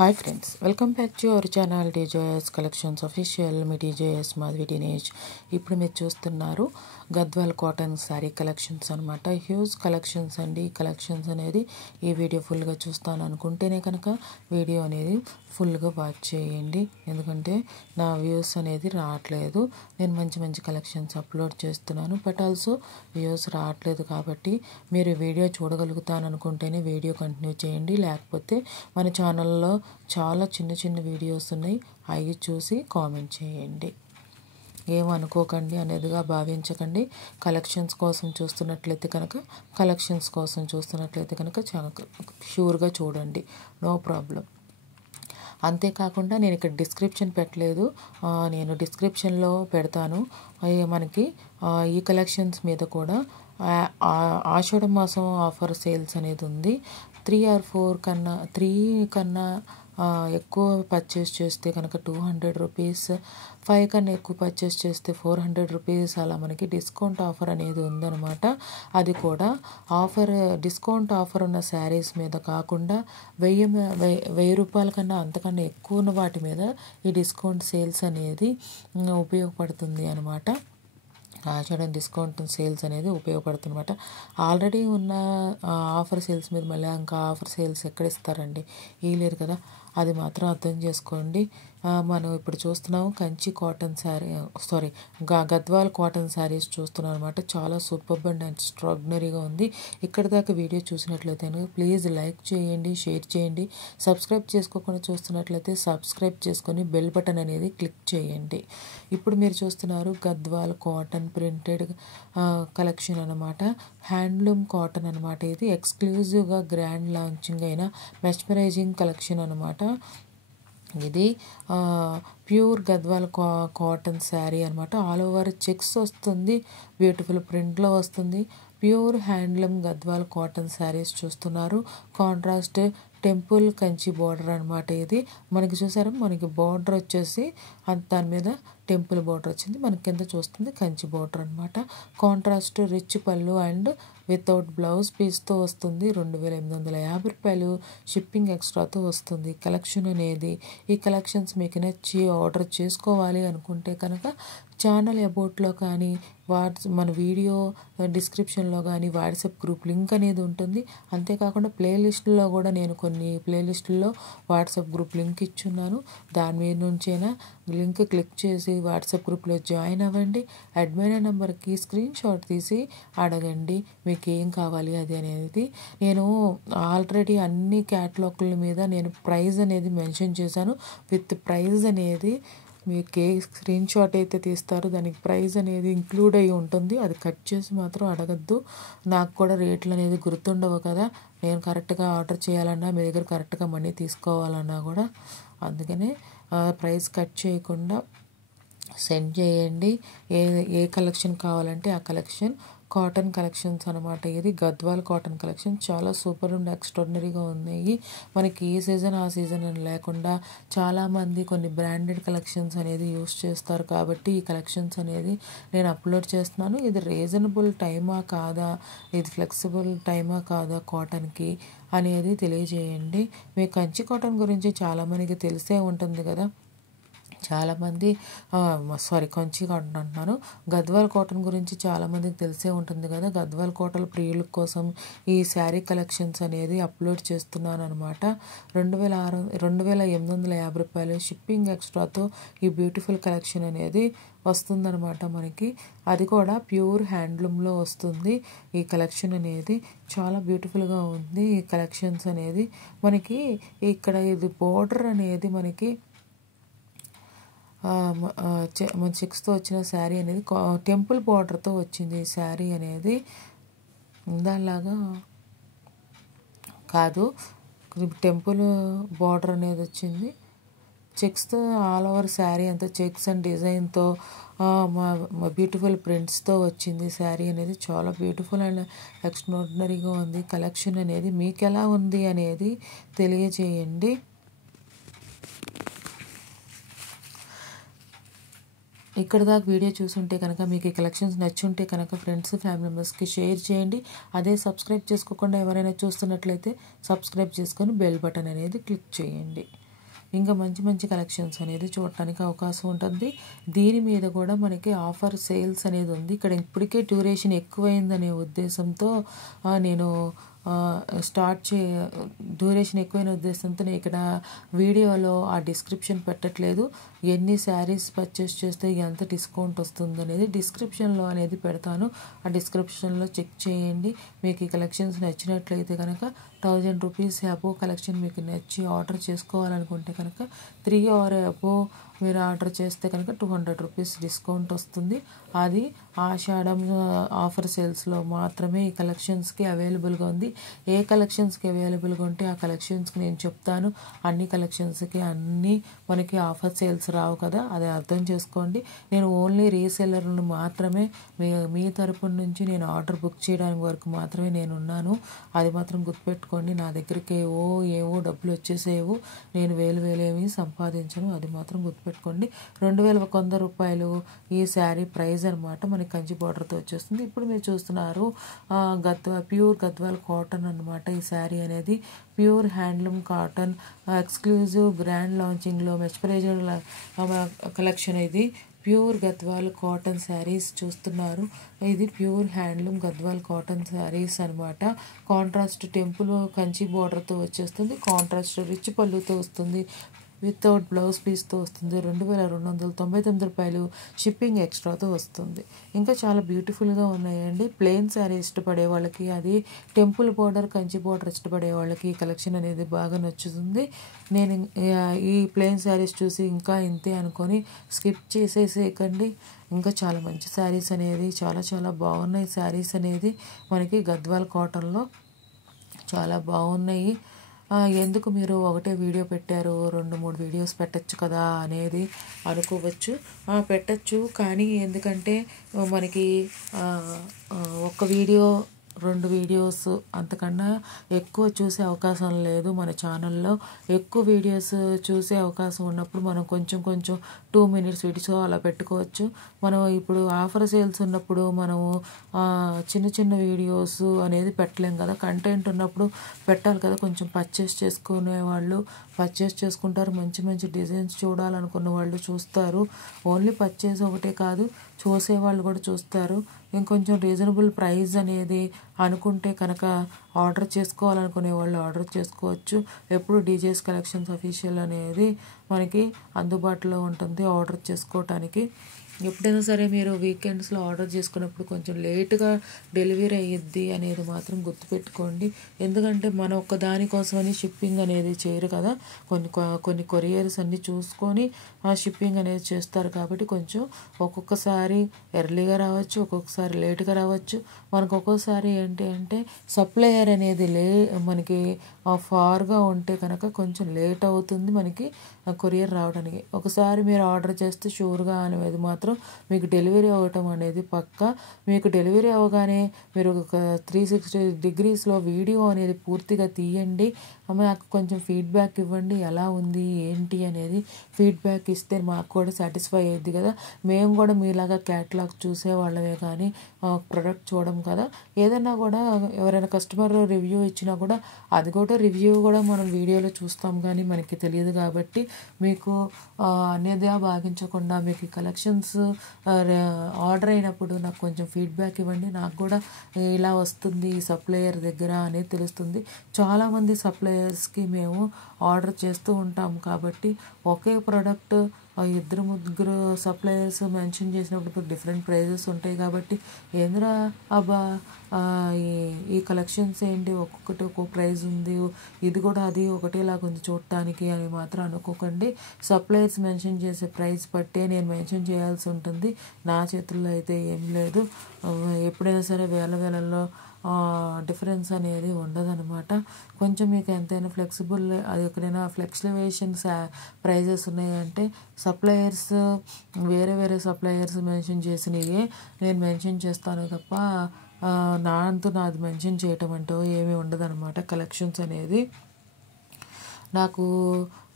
Hi friends, welcome back to our channel DJS collections official. Me DJS Madhavi Dinesh. ఇప్పుడు మీరు చూస్తున్నారు Gadwal cotton sari collections అనమాట. Huge collections అండి. ఈ కలెక్షన్స్ అనేది ఈ వీడియో ఫుల్గా చూస్తాను అనుకుంటేనే కనుక వీడియో అనేది ఫుల్గా వాచ్ చేయండి. ఎందుకంటే నా వ్యూస్ అనేది రావట్లేదు. నేను మంచి మంచి కలెక్షన్స్ అప్లోడ్ చేస్తున్నాను, బట్ ఆల్సో వ్యూస్ రావట్లేదు. కాబట్టి మీరు వీడియో చూడగలుగుతాను అనుకుంటేనే వీడియో కంటిన్యూ చేయండి. లేకపోతే మన ఛానల్లో చాలా చిన్న చిన్న వీడియోస్ ఉన్నాయి, అవి చూసి కామెంట్ చేయండి. ఏమనుకోకండి, అనేదిగా భావించకండి. కలెక్షన్స్ కోసం చూస్తున్నట్లయితే కనుక చాలా ష్యూర్గా చూడండి, నో ప్రాబ్లం. అంతేకాకుండా నేను ఇక్కడ డిస్క్రిప్షన్ పెట్టలేదు, నేను డిస్క్రిప్షన్లో పెడతాను. మనకి ఈ కలెక్షన్స్ మీద కూడా ఆషాఢ మాసం ఆఫర్ సేల్స్ అనేది ఉంది. 3 or 4 కన్నా ఎక్కువ పర్చేస్ చేస్తే కనుక 200 రూపీస్, 5 కన్నా ఎక్కువ పర్చేస్ చేస్తే 400 రూపీస్, అలా మనకి డిస్కౌంట్ ఆఫర్ అనేది ఉందన్నమాట. అది కూడా డిస్కౌంట్ ఆఫర్ ఉన్న శారీస్ మీద కాకుండా 1000 రూపాయల కన్నా అంతకన్నా ఎక్కువ ఉన్న వాటి మీద ఈ డిస్కౌంట్ సేల్స్ అనేది ఉపయోగపడుతుంది అనమాట. ఆషాఢం డిస్కౌంట్ సేల్స్ అనేది ఉపయోగపడుతుందన్నమాట. ఆల్రెడీ ఉన్న ఆఫర్ సేల్స్ మీద మళ్ళీ ఇంకా ఆఫర్ సేల్స్ ఎక్కడ ఇస్తారండి, ఇవ్వలేరు కదా. అది మాత్రం అర్థం చేసుకోండి. మనం ఇప్పుడు చూస్తున్నాము గద్వాల్ కాటన్ శారీస్ చూస్తున్నాం అనమాట. చాలా సూపర్బ్ అండ్ ఎక్స్ట్రాడినరీగా ఉంది. ఇక్కడ దాకా వీడియో చూసినట్లయితే ప్లీజ్ లైక్ చేయండి, షేర్ చేయండి. సబ్స్క్రైబ్ చేసుకోకుండా చూస్తున్నట్లయితే సబ్స్క్రైబ్ చేసుకొని బెల్ బటన్ అనేది క్లిక్ చేయండి. ఇప్పుడు మీరు చూస్తున్నారు గద్వాల్ కాటన్ ప్రింటెడ్ కలెక్షన్ అనమాట. హ్యాండ్లూమ్ కాటన్ అనమాట. ఇది ఎక్స్క్లూజివ్గా గ్రాండ్ లాంచింగ్ అయిన మెస్మరైజింగ్ కలెక్షన్ అనమాట. ఇది ప్యూర్ గద్వాల్ కాటన్ శారీ అనమాట. ఆల్ ఓవర్ చెక్స్ వస్తుంది, బ్యూటిఫుల్ ప్రింట్లో వస్తుంది. Pure handloom Gadwal cotton saris చూస్తున్నారు. కాంట్రాస్ట్ టెంపుల్ కంచి బార్డర్ అనమాట. ఇది మనకి చూసారా, మనకి బార్డర్ వచ్చేసి దాని మీద టెంపుల్ బార్డర్ వచ్చింది, మనకి కింద చూస్తుంది కంచి బార్డర్ అనమాట. కాంట్రాస్ట్ రిచ్ పళ్ళు అండ్ వితౌట్ బ్లౌజ్ పీస్తో వస్తుంది. 2850 రూపాయలు షిప్పింగ్ ఎక్స్ట్రాతో వస్తుంది కలెక్షన్ అనేది. ఈ కలెక్షన్స్ మీకు నచ్చి ఆర్డర్ చేసుకోవాలి అనుకుంటే కనుక ఛానల్ అబౌట్లో కానీ మన వీడియో డిస్క్రిప్షన్లో కానీ వాట్సాప్ గ్రూప్ లింక్ అనేది ఉంటుంది. అంతేకాకుండా ప్లేలిస్ట్లో కూడా నేను కొన్ని ప్లేలిస్టుల్లో వాట్సాప్ గ్రూప్ లింక్ ఇచ్చున్నాను. దాని మీద నుంచైనా లింక్ క్లిక్ చేసి వాట్సాప్ గ్రూప్లో జాయిన్ అవ్వండి. అడ్మిన్ నెంబర్కి స్క్రీన్ షాట్ తీసి అడగండి మీకు ఏం కావాలి అది అనేది. నేను ఆల్రెడీ అన్ని క్యాటలాగ్ల మీద నేను ప్రైస్ అనేది మెన్షన్ చేశాను. విత్ ప్రైస్ అనేది మీకు ఏ స్క్రీన్ షాట్ అయితే తీస్తారో దానికి ప్రైస్ అనేది ఇంక్లూడ్ అయ్యి ఉంటుంది. అది కట్ చేసి మాత్రం అడగద్దు. నాకు కూడా రేట్లు అనేది గుర్తుండవు కదా, నేను కరెక్ట్గా ఆర్డర్ చేయాలన్నా మీ దగ్గర కరెక్ట్గా మనీ తీసుకోవాలన్నా కూడా. అందుకనే ప్రైస్ కట్ చేయకుండా సెండ్ చేయండి. ఏ కలెక్షన్ కావాలంటే ఆ కలెక్షన్. కాటన్ కలెక్షన్స్ అనమాట. ఇది గద్వాల్ కాటన్ కలెక్షన్ చాలా సూపర్ అండ్ ఎక్స్ట్రాడినరీగా ఉన్నాయి. మనకి ఈ సీజన్ ఆ సీజన్ అని లేకుండా చాలామంది కొన్ని బ్రాండెడ్ కలెక్షన్స్ అనేది యూస్ చేస్తారు. కాబట్టి ఈ కలెక్షన్స్ అనేది నేను అప్లోడ్ చేస్తున్నాను. ఇది రీజనబుల్ టైమా కాదా, ఇది ఫ్లెక్సిబుల్ టైమా కాదా కాటన్కి అనేది తెలియజేయండి. మీ కంచి కాటన్ గురించి చాలామందికి తెలిసే ఉంటుంది కదా. చాలామంది కంచి కాటన్ అంటున్నాను, గద్వాల్ కాటన్ గురించి చాలామందికి తెలిసే ఉంటుంది కదా. గద్వాల్ కాటన్ ప్రియుల కోసం ఈ శారీ కలెక్షన్స్ అనేది అప్లోడ్ చేస్తున్నాను అనమాట. 2850 రూపాయలు షిప్పింగ్ ఎక్స్ట్రాతో ఈ బ్యూటిఫుల్ కలెక్షన్ అనేది వస్తుందన్నమాట మనకి. అది కూడా ప్యూర్ హ్యాండ్లూమ్లో వస్తుంది. ఈ కలెక్షన్ అనేది చాలా బ్యూటిఫుల్గా ఉంది. ఈ కలెక్షన్స్ అనేది మనకి ఇక్కడ ఇది బోర్డర్ అనేది మనకి మన చెక్స్తో వచ్చిన శారీ అనేది టెంపుల్ బార్డర్తో వచ్చింది. ఈ శారీ అనేది దానిలాగా కాదు, టెంపుల్ బార్డర్ అనేది వచ్చింది. చెక్స్తో ఆల్ ఓవర్ శారీ అంతా చెక్స్ అండ్ డిజైన్తో బ్యూటిఫుల్ ప్రింట్స్తో వచ్చింది. శారీ అనేది చాలా బ్యూటిఫుల్ అండ్ ఎక్స్ట్రాడినరీగా ఉంది. కలెక్షన్ అనేది మీకు ఎలా ఉంది అనేది తెలియజేయండి. ఇక్కడ దాకా వీడియో చూసుంటే కనుక మీకు ఈ కలెక్షన్స్ నచ్చుంటే కనుక ఫ్రెండ్స్ ఫ్యామిలీ మెంబర్స్కి షేర్ చేయండి. అదే సబ్స్క్రైబ్ చేసుకోకుండా ఎవరైనా చూస్తున్నట్లయితే సబ్స్క్రైబ్ చేసుకొని బెల్ బటన్ అనేది క్లిక్ చేయండి. ఇంకా మంచి మంచి కలెక్షన్స్ అనేది చూడటానికి అవకాశం ఉంటుంది. దీని మీద కూడా మనకి ఆఫర్ సేల్స్ అనేది ఉంది. ఇక్కడ ఇప్పటికే డ్యూరేషన్ ఎక్కువైందనే ఉద్దేశంతో నేను డ్యూరేషన్ ఎక్కువైన ఉద్దేశంతో నేను ఇక్కడ వీడియోలో ఆ డిస్క్రిప్షన్ పెట్టట్లేదు. ఎన్ని శారీస్ పర్చేస్ చేస్తే ఎంత డిస్కౌంట్ వస్తుంది అనేది డిస్క్రిప్షన్లో అనేది పెడతాను. ఆ డిస్క్రిప్షన్లో చెక్ చేయండి. మీకు ఈ కలెక్షన్స్ నచ్చినట్లయితే కనుక 1000 రూపీస్ అబోవ్ కలెక్షన్ మీకు నచ్చి ఆర్డర్ చేసుకోవాలనుకుంటే కనుక 3 or అబోవ్ మీరు ఆర్డర్ చేస్తే కనుక 200 రూపీస్ డిస్కౌంట్ వస్తుంది. అది ఆషాఢం ఆఫర్ సేల్స్లో మాత్రమే ఈ కలెక్షన్స్కి అవైలబుల్గా ఉంది. ఏ కలెక్షన్స్కి అవైలబుల్గా ఉంటే ఆ కలెక్షన్స్కి నేను చెప్తాను. అన్ని కలెక్షన్స్కి అన్నీ మనకి ఆఫర్ సేల్స్ రావు కదా, అది అర్థం చేసుకోండి. నేను ఓన్లీ రీసెల్లర్లను మాత్రమే మీ తరపున నుంచి నేను ఆర్డర్ బుక్ చేయడానికి వరకు మాత్రమే నేను ఉన్నాను. అది మాత్రం గుర్తుపెట్టుకోండి. నా దగ్గరికి ఏవో డబ్బులు వచ్చేసేవు, నేను వేలేమీ సంపాదించను. అది మాత్రం గుర్తుపెట్టుకోండి. 2100 రూపాయలు ఈ శారీ ప్రైస్ అనమాట. మనకి కంచి బార్డర్తో వచ్చేస్తుంది. ఇప్పుడు మీరు చూస్తున్నారు ప్యూర్ గద్వాల్ కాటన్ అనమాట. ఈ శారీ అనేది pure handloom cotton exclusive grand లాంచింగ్లో మెస్పరైజ్డ్ కలెక్షన్. ఇది ప్యూర్ గద్వాల్ కాటన్ శారీస్ చూస్తున్నారు. ఇది pure handloom Gadwal cotton saris అనమాట. కాంట్రాస్ట్ టెంపుల్ కంచి బార్డర్తో వచ్చేస్తుంది. కాంట్రాస్ట్ రిచ్ పళ్ళుతో వస్తుంది. వితౌట్ బ్లౌజ్ పీస్తో వస్తుంది. 2299 రూపాయలు షిప్పింగ్ ఎక్స్ట్రాతో వస్తుంది. ఇంకా చాలా బ్యూటిఫుల్గా ఉన్నాయండి. ప్లెయిన్ శారీ ఇష్టపడే వాళ్ళకి, అది టెంపుల్ బార్డర్ కంచి బార్డర్ ఇష్టపడే వాళ్ళకి ఈ కలెక్షన్ అనేది బాగా నచ్చుతుంది. నేను ఈ ప్లెయిన్ శారీస్ చూసి ఇంకా ఇంతే అనుకొని స్కిప్ చేసేసేయకండి. ఇంకా చాలా మంచి శారీస్ అనేది చాలా చాలా బాగున్నాయి. శారీస్ అనేది మనకి గద్వాల్ కాటన్లో చాలా బాగున్నాయి. ఎందుకు మీరు ఒకటే వీడియో పెట్టారు, 2-3 వీడియోస్ పెట్టచ్చు కదా అనేది అనుకోవచ్చు. పెట్టచ్చు, కానీ ఎందుకంటే మనకి ఒక వీడియో 2 వీడియోస్ అంతకన్నా ఎక్కువ చూసే అవకాశం లేదు. మన ఛానల్లో ఎక్కువ వీడియోస్ చూసే అవకాశం ఉన్నప్పుడు మనం కొంచెం 2 minutes వీడియోస్ అలా పెట్టుకోవచ్చు. మనం ఇప్పుడు ఆఫర్ సేల్స్ ఉన్నప్పుడు మనము చిన్న వీడియోస్ అనేది పెట్టలేం కదా. కంటెంట్ ఉన్నప్పుడు పెట్టాలి కదా. కొంచెం పర్చేస్ చేసుకునే వాళ్ళు పర్చేస్ చేసుకుంటారు. మంచి మంచి డిజైన్స్ చూడాలనుకున్న వాళ్ళు చూస్తారు. ఓన్లీ పర్చేస్ ఒకటే కాదు, చూసేవాళ్ళు కూడా చూస్తారు. ఇంకొంచెం రీజనబుల్ ప్రైస్ అనేది అనుకుంటే కనుక ఆర్డర్ చేసుకోవాలనుకునే వాళ్ళు ఆర్డర్ చేసుకోవచ్చు. ఎప్పుడు డీజేస్ కలెక్షన్స్ అఫీషియల్ అనేది మనకి అందుబాటులో ఉంటుంది ఆర్డర్ చేసుకోవటానికి. ఎప్పుడైనా సరే మీరు వీకెండ్స్లో ఆర్డర్ చేసుకున్నప్పుడు కొంచెం లేట్గా డెలివరీ అయ్యిద్ది అనేది మాత్రం గుర్తుపెట్టుకోండి. ఎందుకంటే మన ఒక్క దానికోసమని షిప్పింగ్ అనేది చేయరు కదా. కొన్ని కొరియర్స్ అన్నీ చూసుకొని షిప్పింగ్ అనేది చేస్తారు. కాబట్టి కొంచెం ఒక్కొక్కసారి ఎర్లీగా రావచ్చు, ఒక్కొక్కసారి లేట్గా రావచ్చు. మనకు ఒక్కొక్కసారి ఏంటి అంటే సప్లయర్ అనేది మనకి ఫార్గా ఉంటే కనుక కొంచెం లేట్ అవుతుంది మనకి కొరియర్ రావడానికి. ఒకసారి మీరు ఆర్డర్ చేస్తే షూర్గా అనేది మాత్రం మీకు డెలివరీ అవ్వటం అనేది పక్కా. మీకు డెలివరీ అవ్వగానే మీరు ఒక 360 degreesలో వీడియో అనేది పూర్తిగా తీయండి. మాకు కొంచెం ఫీడ్బ్యాక్ ఇవ్వండి, ఎలా ఉంది ఏంటి అనేది. ఫీడ్బ్యాక్ ఇస్తే మాకు కూడా సాటిస్ఫై అయ్యిద్ది కదా. మేము కూడా మీలాగా క్యాటలాగ్ చూసేవాళ్ళమే కానీ ప్రొడక్ట్ చూడం కదా. ఏదైనా కూడా ఎవరైనా కస్టమర్ రివ్యూ ఇచ్చినా కూడా అది కూడా రివ్యూ కూడా మనం వీడియోలో చూస్తాం కానీ మనకి తెలియదు. కాబట్టి మీకు అనేది భావించకుండా మీకు ఈ కలెక్షన్స్ ఆర్డర్ అయినప్పుడు నాకు కొంచెం ఫీడ్బ్యాక్ ఇవ్వండి. నాకు కూడా ఇలా వస్తుంది సప్లయర్ దగ్గర అనేది తెలుస్తుంది. చాలామంది సప్లయర్స్కి మేము ఆర్డర్ చేస్తూ ఉంటాం. కాబట్టి ఒకే ప్రోడక్ట్ 2-3 సప్లయర్స్ మెన్షన్ చేసినప్పుడు డిఫరెంట్ ప్రైజెస్ ఉంటాయి. కాబట్టి ఏంద్రా అబ్బా ఈ కలెక్షన్స్ ఏంటి, ఒక్కొక్కటి ఒక్కొక్క ప్రైజ్ ఉంది, ఇది కూడా అది ఒకటేలాగా ఉంది చూడటానికి అని మాత్రం అనుకోకండి. సప్లయర్స్ మెన్షన్ చేసే ప్రైస్ బట్టే నేను మెన్షన్ చేయాల్సి ఉంటుంది. నా చేతుల్లో అయితే ఏం లేదు. ఎప్పుడైనా సరే వేలలో డిఫరెన్స్ అనేది ఉండదన్నమాట. కొంచెం మీకు ఎంతైనా ఫ్లెక్సిబుల్, అది ఎక్కడైనా ఫ్లెక్సిబిలేషన్స్ ప్రైజెస్ ఉన్నాయంటే సప్లయర్స్ వేరే సప్లయర్స్ మెన్షన్ చేసినవి నేను మెన్షన్ చేస్తాను తప్ప నాది మెన్షన్ చేయటం అంటూ ఏమీ ఉండదన్నమాట. కలెక్షన్స్ అనేది నాకు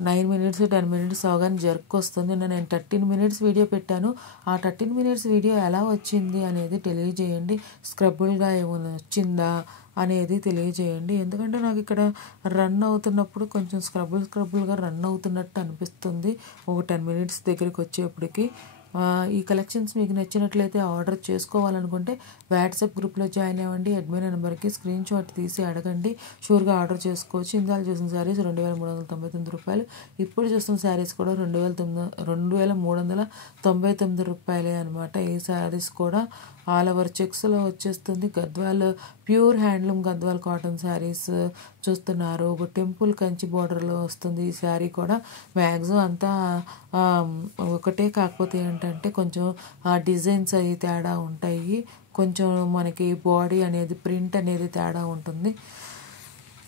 9 minutes 10 minutes అవగానే జర్క్ వస్తుంది. నేను 13 minutes వీడియో పెట్టాను. ఆ 13 minutes వీడియో ఎలా వచ్చింది అనేది తెలియజేయండి. స్క్రబ్బుల్గా ఏమైనా వచ్చిందా, అనేది తెలియజేయండి. ఎందుకంటే నాకు ఇక్కడ రన్ అవుతున్నప్పుడు కొంచెం స్క్రబుల్గా రన్ అవుతున్నట్టు అనిపిస్తుంది ఒక 10 మినిట్స్ దగ్గరికి వచ్చేప్పటికి. ఈ కలెక్షన్స్ మీకు నచ్చినట్లయితే ఆర్డర్ చేసుకోవాలనుకుంటే వాట్సాప్ గ్రూప్లో జాయిన్ అవ్వండి. అడ్మిన్ నెంబర్కి స్క్రీన్ షాట్ తీసి అడగండి, షూర్గా ఆర్డర్ చేసుకోవచ్చు. ఇందాక చూసిన శారీస్ 2399 రూపాయలు, ఇప్పుడు చూస్తున్న శారీస్ కూడా 2399 రూపాయలే అనమాట. ఈ శారీస్ కూడా ఆల్ ఓవర్ చెక్స్లో వచ్చేస్తుంది. Gadwal pure handloom Gadwal cotton saris చూస్తున్నారు. ఒక టెంపుల్ కంచి బార్డర్లో వస్తుంది ఈ శారీ కూడా. మ్యాక్సిమం అంతా ఒకటే, కాకపోతే ఏంటంటే కొంచెం డిజైన్స్ అవి తేడా ఉంటాయి, కొంచెం మనకి బాడీ అనేది ప్రింట్ అనేది తేడా ఉంటుంది.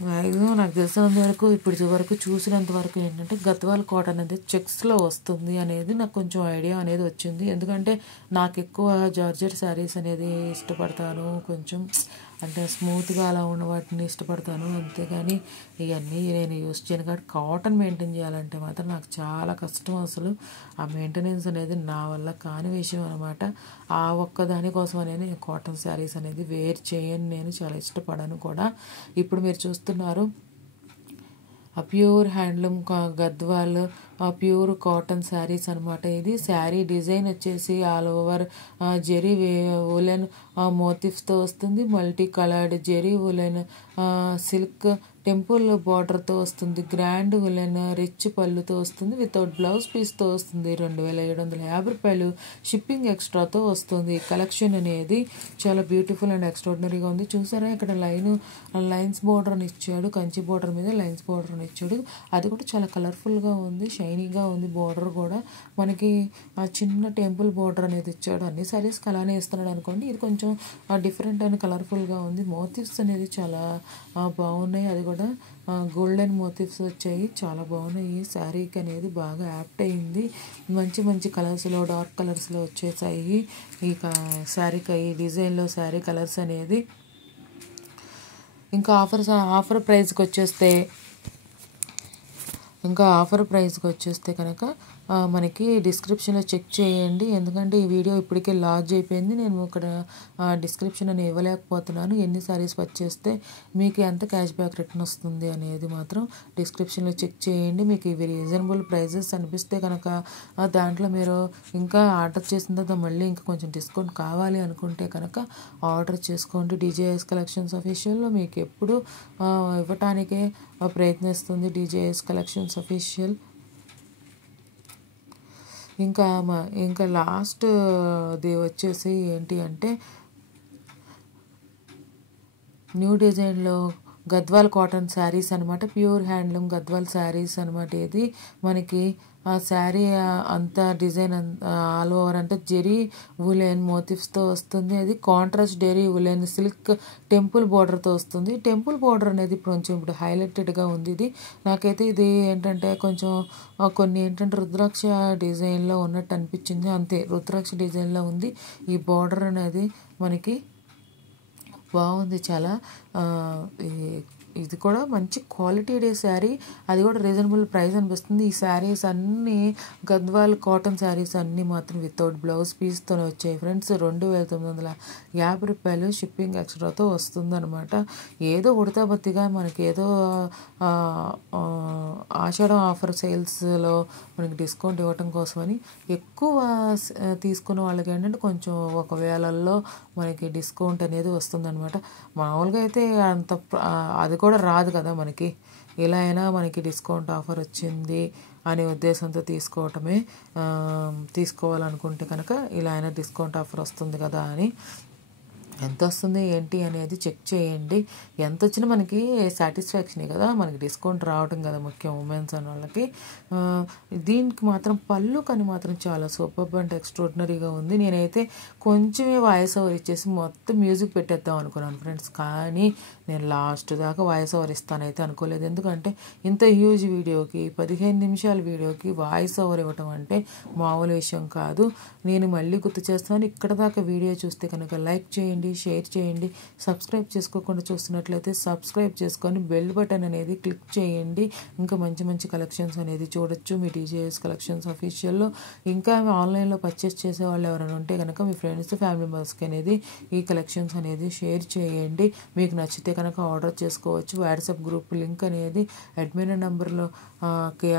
మ్యాక్సిమం నాకు తెలిసినంత వరకు ఇప్పుడు వరకు చూసినంత వరకు ఏంటంటే గద్వాల్ కాటన్ అనేది చెక్స్లో వస్తుంది అనేది నాకు కొంచెం ఐడియా అనేది వచ్చింది. ఎందుకంటే నాకు ఎక్కువ జార్జెట్ శారీస్ అనేది ఇష్టపడతాను, కొంచెం అంటే స్మూత్గా అలా ఉన్న వాటిని ఇష్టపడతాను. అంతేగాని ఇవన్నీ నేను యూస్ చేయను. కాబట్టి కాటన్ మెయింటైన్ చేయాలంటే మాత్రం నాకు చాలా కష్టం. అసలు ఆ మెయింటెనెన్స్ అనేది నా వల్ల కాని విషయం అనమాట. ఆ ఒక్క దానికోసం అనేది నేను కాటన్ శారీస్ అనేది వేర్ చేయను, నేను చాలా ఇష్టపడను కూడా. ఇప్పుడు మీరు చూస్తున్నారు ఆ pure handloom Gadwal pure cotton saris అనమాట. ఇది శారీ డిజైన్ వచ్చేసి ఆల్ ఓవర్ జెరీ ఉలెన్ మోటివ్స్తో వస్తుంది. Multicoloured zari woollen silk temple బార్డర్తో వస్తుంది. గ్రాండ్ ఉలెన్ రిచ్ పళ్ళుతో వస్తుంది. వితౌట్ బ్లౌజ్ పీస్తో వస్తుంది. 2750 రూపాయలు. షిప్పింగ్ ఎక్స్ట్రాతో వస్తుంది. కలెక్షన్ అనేది చాలా బ్యూటిఫుల్ అండ్ ఎక్స్ట్రాడినరీగా ఉంది. చూసారా ఇక్కడ లైన్స్ బార్డర్ని ఇచ్చాడు, కంచి బార్డర్ మీద లైన్స్ బార్డర్ని ఇచ్చాడు. అది కూడా చాలా కలర్ఫుల్గా ఉంది, షైనీగా ఉంది. బార్డర్ కూడా మనకి ఆ చిన్న టెంపుల్ బార్డర్ అనేది ఇచ్చాడు. అన్ని శారీస్కి అలానే ఇస్తున్నాడు అనుకోండి, ఇది కొంచెం డిఫరెంట్ అండ్ కలర్ఫుల్గా ఉంది. మోటివ్స్ అనేది చాలా బాగున్నాయి. అది కూడా గోల్డెన్ మోటివ్స్ వచ్చాయి, చాలా బాగున్నాయి. ఈ శారీకి అనేది బాగా యాప్ట్ అయింది. మంచి మంచి కలర్స్లో, డార్క్ కలర్స్లో వచ్చేసాయి ఈ శారీకి. ఈ డిజైన్లో శారీ కలర్స్ అనేది. ఇంకా ఆఫర్ ప్రైస్కి వచ్చేస్తే కనుక మనకి డిస్క్రిప్షన్లో చెక్ చేయండి. ఎందుకంటే ఈ వీడియో ఇప్పటికే లాంచ్ అయిపోయింది. నేను ఇక్కడ డిస్క్రిప్షన్ అని ఇవ్వలేకపోతున్నాను. ఎన్ని సారీస్ పర్చేస్తే మీకు ఎంత క్యాష్ బ్యాక్ రిటర్న్ వస్తుంది అనేది మాత్రం డిస్క్రిప్షన్లో చెక్ చేయండి. మీకు ఇవి రీజనబుల్ ప్రైజెస్ అనిపిస్తే కనుక దాంట్లో మీరు ఇంకా ఆర్డర్ చేసిన తర్వాత మళ్ళీ ఇంకా కొంచెం డిస్కౌంట్ కావాలి అనుకుంటే కనుక ఆర్డర్ చేసుకోండి. DJS కలెక్షన్స్ అఫీషియల్లో మీకు ఎప్పుడు ఇవ్వటానికే ప్రయత్నిస్తుంది DJS కలెక్షన్స్ అఫీషియల్. ఇంకా లాస్ట్ది వచ్చేసి ఏంటి అంటే న్యూ డిజైన్లో గద్వాల్ కాటన్ శారీస్ అనమాట. ప్యూర్ హ్యాండ్లూమ్ గద్వాల్ శారీస్ అనమాట. ఇది మనకి ఆ శారీ అంతా డిజైన్ ఆల్ ఓవర్ అంతా జెరీ ఉలెన్ మోటివ్స్తో వస్తుంది. అది contrast zari woollen silk temple బార్డర్తో వస్తుంది. టెంపుల్ బార్డర్ అనేది కొంచెం ఇప్పుడు హైలైటెడ్గా ఉంది. ఇది నాకైతే ఇది ఏంటంటే కొంచెం కొన్ని ఏంటంటే రుద్రాక్ష డిజైన్లో ఉన్నట్టు అనిపించింది. అంతే, రుద్రాక్ష డిజైన్లో ఉంది. ఈ బార్డర్ అనేది మనకి బాగుంది చాలా. ఇది కూడా మంచి క్వాలిటీ శారీ, అది కూడా రీజనబుల్ ప్రైస్ అనిపిస్తుంది. ఈ శారీస్ అన్నీ గద్వాల్ కాటన్ శారీస్ అన్నీ మాత్రం వితౌట్ బ్లౌజ్ పీస్తోనే వచ్చాయి ఫ్రెండ్స్. 2950 రూపాయలు షిప్పింగ్ ఎక్స్ట్రాతో వస్తుందన్నమాట. ఏదో ఉడతాబత్తిగా మనకి ఏదో ఆషాఢం ఆఫర్ సేల్స్లో మనకి డిస్కౌంట్ ఇవ్వటం కోసమని ఎక్కువ తీసుకున్న వాళ్ళకి ఏంటంటే కొంచెం 1000ల్లో మనకి డిస్కౌంట్ అనేది వస్తుందన్నమాట. మామూలుగా అయితే అంత అది కూడా రాదు కదా మనకి. ఇలా అయినా మనకి డిస్కౌంట్ ఆఫర్ వచ్చింది అనే ఉద్దేశంతో తీసుకోవాలనుకుంటే కనుక ఇలా అయినా డిస్కౌంట్ ఆఫర్ వస్తుంది కదా అని. ఎంత వస్తుంది ఏంటి అనేది చెక్ చేయండి. ఎంత వచ్చినా మనకి సాటిస్ఫాక్షనే కదా, మనకి డిస్కౌంట్ రావడం కదా ముఖ్యం ఉమెన్స్ అన్న వాళ్ళకి. దీనికి మాత్రం పళ్ళు కానీ మాత్రం చాలా సూపర్ అండ్ ఎక్స్ట్రాడినరీగా ఉంది. నేనైతే కొంచెమే వాయిస్ ఓవర్ ఇచ్చేసి మొత్తం మ్యూజిక్ పెట్టేద్దాం అనుకున్నాను ఫ్రెండ్స్, కానీ నేను లాస్ట్ దాకా వాయిస్ ఓవర్ ఇస్తానైతే అనుకోలేదు. ఎందుకంటే ఇంత హ్యూజ్ వీడియోకి 15 నిమిషాల వీడియోకి వాయిస్ ఓవర్ ఇవ్వటం అంటే మామూలు విషయం కాదు. నేను మళ్ళీ గుర్తు చేస్తాను, ఇక్కడ దాకా వీడియో చూస్తే కనుక లైక్ చేయండి, చేయండి, షేర్ చేయండి. సబ్స్క్రైబ్ చేసుకోకుండా చూస్తున్నట్లయితే సబ్స్క్రైబ్ చేసుకొని బెల్ బటన్ అనేది క్లిక్ చేయండి. ఇంకా మంచి మంచి కలెక్షన్స్ అనేది చూడొచ్చు మీ టీజేఎస్ కలెక్షన్స్ అఫీషియల్లో. ఇంకా ఆన్లైన్లో పర్చేస్ చేసే వాళ్ళు ఎవరైనా ఉంటే కనుక మీ ఫ్రెండ్స్ ఫ్యామిలీ మెంబర్స్కి అనేది ఈ కలెక్షన్స్ అనేది షేర్ చేయండి. మీకు నచ్చితే కనుక ఆర్డర్ చేసుకోవచ్చు. వాట్సాప్ గ్రూప్ లింక్ అనేది అడ్మిన్ నెంబర్లో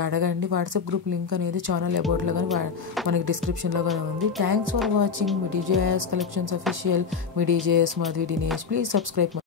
అడగండి. వాట్సాప్ గ్రూప్ లింక్ అనేది ఛానల్ అబౌట్లో కానీ మనకి డిస్క్రిప్షన్లో కానీ ఉంది. Thanks for watching me TJS collections official. Me TJS Madhavi Dinesh. Please subscribe.